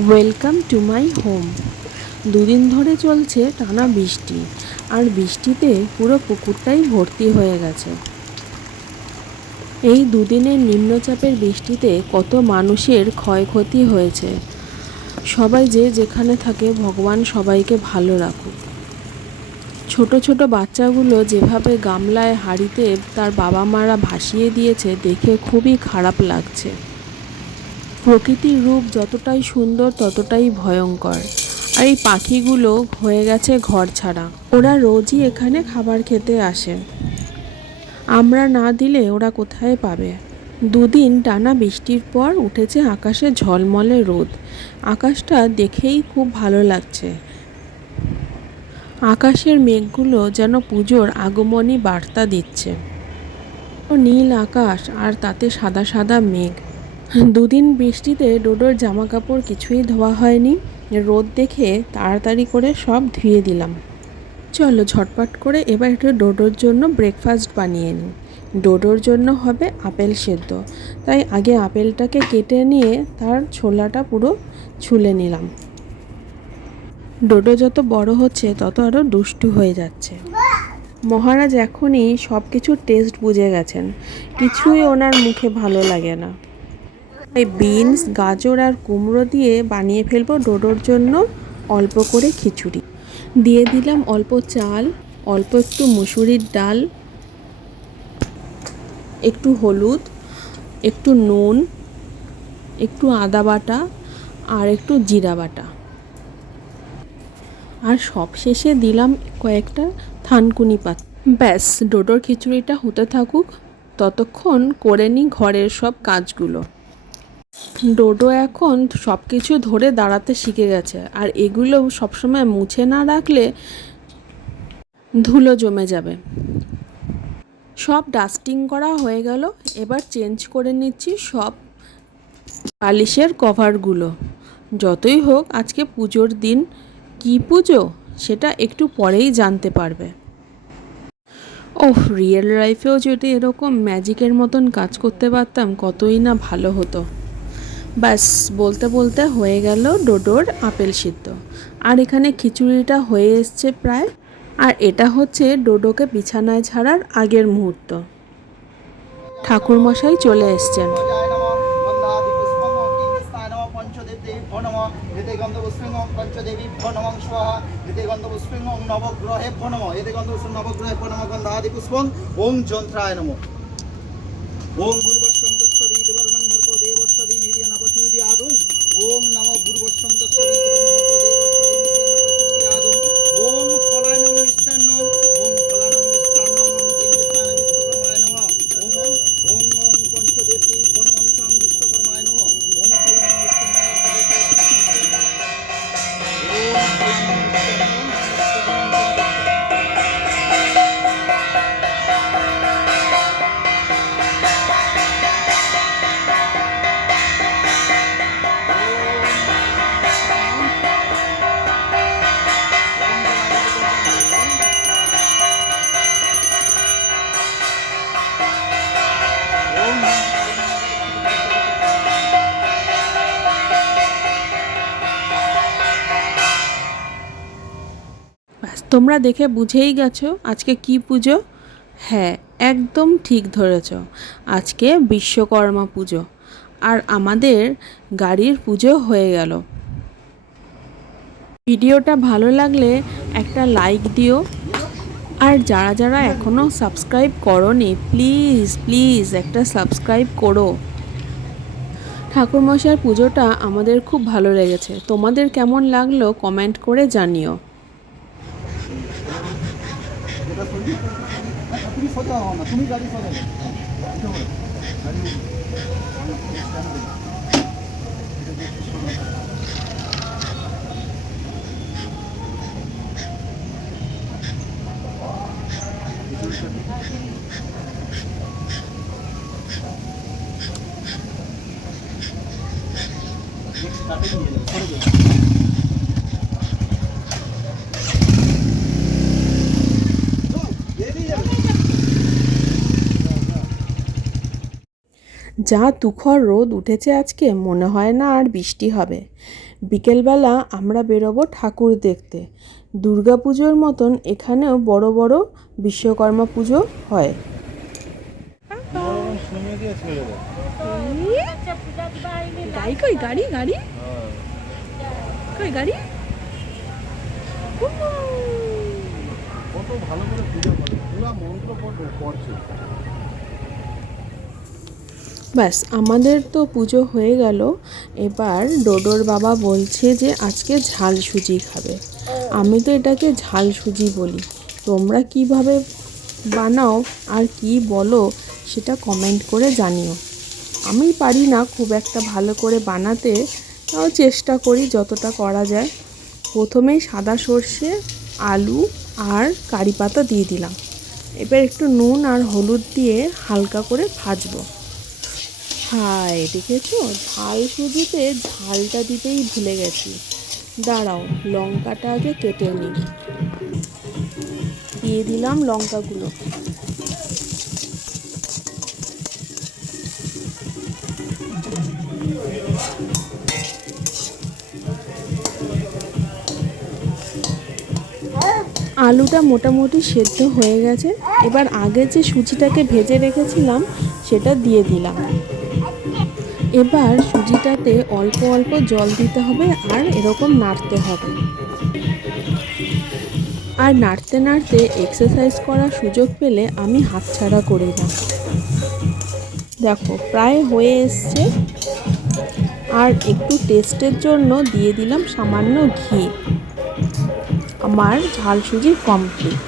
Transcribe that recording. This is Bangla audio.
Welcome to my home. দুদিন ধরে চলছে টানা বৃষ্টি, আর বৃষ্টিতে পুরো পুকুরটাই ভর্তি হয়ে গেছে। এই দুদিনের নিম্নচাপের বৃষ্টিতে কত মানুষের ক্ষয়ক্ষতি হয়েছে। সবাই যে যেখানে থাকে, ভগবান সবাইকে ভালো রাখুক। ছোট ছোট বাচ্চাগুলো যেভাবে গামলায় হাঁড়িতে তার বাবা মারা ভাসিয়ে দিয়েছে, দেখে খুবই খারাপ লাগছে। প্রকৃতির রূপ যতটাই সুন্দর ততটাই ভয়ঙ্কর। আর এই পাখিগুলো হয়ে গেছে ঘর ছাড়া। ওরা রোজই এখানে খাবার খেতে আসে, আমরা না দিলে ওরা কোথায় পাবে। দুদিন টানা বৃষ্টির পর উঠেছে আকাশে ঝলমলে রোদ। আকাশটা দেখেই খুব ভালো লাগছে। আকাশের মেঘগুলো যেন পুজোর আগমনী বার্তা দিচ্ছে। নীল আকাশ আর তাতে সাদা সাদা মেঘ। দুদিন বৃষ্টিতে ডোডোর জামা কাপড় কিছুই ধোয়া হয়নি। রোদ দেখে তাড়াতাড়ি করে সব ধুয়ে দিলাম। চলো ঝটপট করে এবার একটু ডোডোর জন্য ব্রেকফাস্ট বানিয়ে নিই। ডোডোর জন্য হবে আপেল সেদ্ধ, তাই আগে আপেলটাকে কেটে নিয়ে তার ছোলাটা পুরো ছুলে নিলাম। ডোডো যত বড় হচ্ছে তত আরও দুষ্টু হয়ে যাচ্ছে। মহারাজ এখনই সব কিছুর টেস্ট বুঝে গেছেন, কিছুই ওনার মুখে ভালো লাগে না। এই বিনস, গাজর আর কুমড়ো দিয়ে বানিয়ে ফেলবো ডোডোর জন্য অল্প করে খিচুড়ি। দিয়ে দিলাম অল্প চাল, অল্প একটু মুসুরির ডাল, একটু হলুদ, একটু নুন, একটু আদা বাটা আর একটু জিরা বাটা। আর সবশেষে দিলাম কয়েকটা থানকুনি পাতা। ব্যাস, ডোডোর খিচুড়িটা হতে থাকুক, ততক্ষণ করে নিই ঘরের সব কাজগুলো। ডোডো এখন সব কিছু ধরে দাঁড়াতে শিখে গেছে, আর এগুলো সবসময় মুছে না রাখলে ধুলো জমে যাবে। সব ডাস্টিং করা হয়ে গেল, এবার চেঞ্জ করে নিচ্ছি সব বালিশের কভারগুলো। যতই হোক আজকে পুজোর দিন, কী পুজো সেটা একটু পরেই জানতে পারবে। ওহ, রিয়েল লাইফেও যদি এরকম ম্যাজিকের মতন কাজ করতে পারতাম কতই না ভালো হতো। ব্যাস, বলতে বলতে হয়ে গেল ডোডোর আপেল সিদ্ধ। আর এখানে খিচুড়িটা হয়ে এসছে প্রায়। আর এটা হচ্ছে ডোডোকে বিছানায় ছাড়ার আগের মুহূর্ত। ঠাকুরমশাই চলে এসছেন। ওম যন্ত্রায় নমঃ। ওম পূর্বসন্তস্য ঋতুবর্ণং ভর্গো দেবস্য ধীমহি প্রচোদয়াৎ। ওম নমঃ পূর্বসন্তস্য ঋতুবর্ণং ভর্গো দেবস্য ধীমহি প্রচোদয়াৎ। ওম ফলানং মিষ্টান্নং, ওম ফলানং মিষ্টান্নং, ওম কিঞ্চিত্তানি বিশ্বকর্মায় নমঃ। ওম ওম ওম পঞ্চদেবী বনমং সং বিশ্বকর্মায় নমঃ। ওম ফলানং মিষ্টান্নং, ওম ফলানং মিষ্টান্নং। তোমরা দেখে বুঝেই গেছো আজকে কি পুজো। হ্যাঁ, একদম ঠিক ধরেছ, আজকে বিশ্বকর্মা পুজো। আর আমাদের গাড়ির পুজো হয়ে গেল। ভিডিওটা ভালো লাগলে একটা লাইক দিও। আর যারা যারা এখনও সাবস্ক্রাইব করোনি, প্লিজ প্লিজ একটা সাবস্ক্রাইব করো। ঠাকুরমশাইয়ের পুজোটা আমাদের খুব ভালো লেগেছে। তোমাদের কেমন লাগলো কমেন্ট করে জানিও। তুমি সোজা হও না, তুমি গাড়ি সোজা যা তুখর রোদ উঠেছে আজকে, মনে হয় না আর বৃষ্টি হবে। বিকেলবেলা আমরা বেরোবো ঠাকুর দেখতে। দুর্গাপুজোর মতন এখানেও বড় বড় বিশ্বকর্মা পুজো হয়। গাড়ি কই গাড়ি গাড়ি কই গাড়ি কত ভালো করে পুজো করে, পুরো মন্ত্র পড়ছে। ব্যাস আমাদের তো পুজো হয়ে গেল। এবার ডোডোর বাবা বলছে যে আজকে ঝাল সুজি খাবে। আমি তো এটাকে ঝাল সুজি বলি, তোমরা কিভাবে বানাও আর কি বলো সেটা কমেন্ট করে জানিও। আমি পারি না খুব একটা ভালো করে বানাতে, তাও চেষ্টা করি যতটা করা যায়। প্রথমেই সাদা সর্ষে, আলু আর কারি পাতা দিয়ে দিলাম। এবার একটু নুন আর হলুদ দিয়ে হালকা করে ভাজবো। হায় দেখেছো, ঝাল সুজিতে ঝালটা দিতেই ভুলে গেছি। দাঁড়াও, লঙ্কাটা আগে কেটে নিই। দিয়ে দিলাম লঙ্কাগুলো। আলুটা মোটামুটি সেদ্ধ হয়ে গেছে। এবার আগে যে সুজিটাকে ভেজে রেখেছিলাম সেটা দিয়ে দিলাম। এবার সুজিটাতে অল্প অল্প জল দিতে হবে আর এরকম নাড়তে হবে। আর নাড়তে নাড়তে এক্সারসাইজ করার সুযোগ পেলে আমি হাতছাড়া করি না। দেখো প্রায় হয়ে এসছে। আর একটু টেস্টের জন্য দিয়ে দিলাম সামান্য ঘি। আমার ঝাল সুজি কমপ্লিট।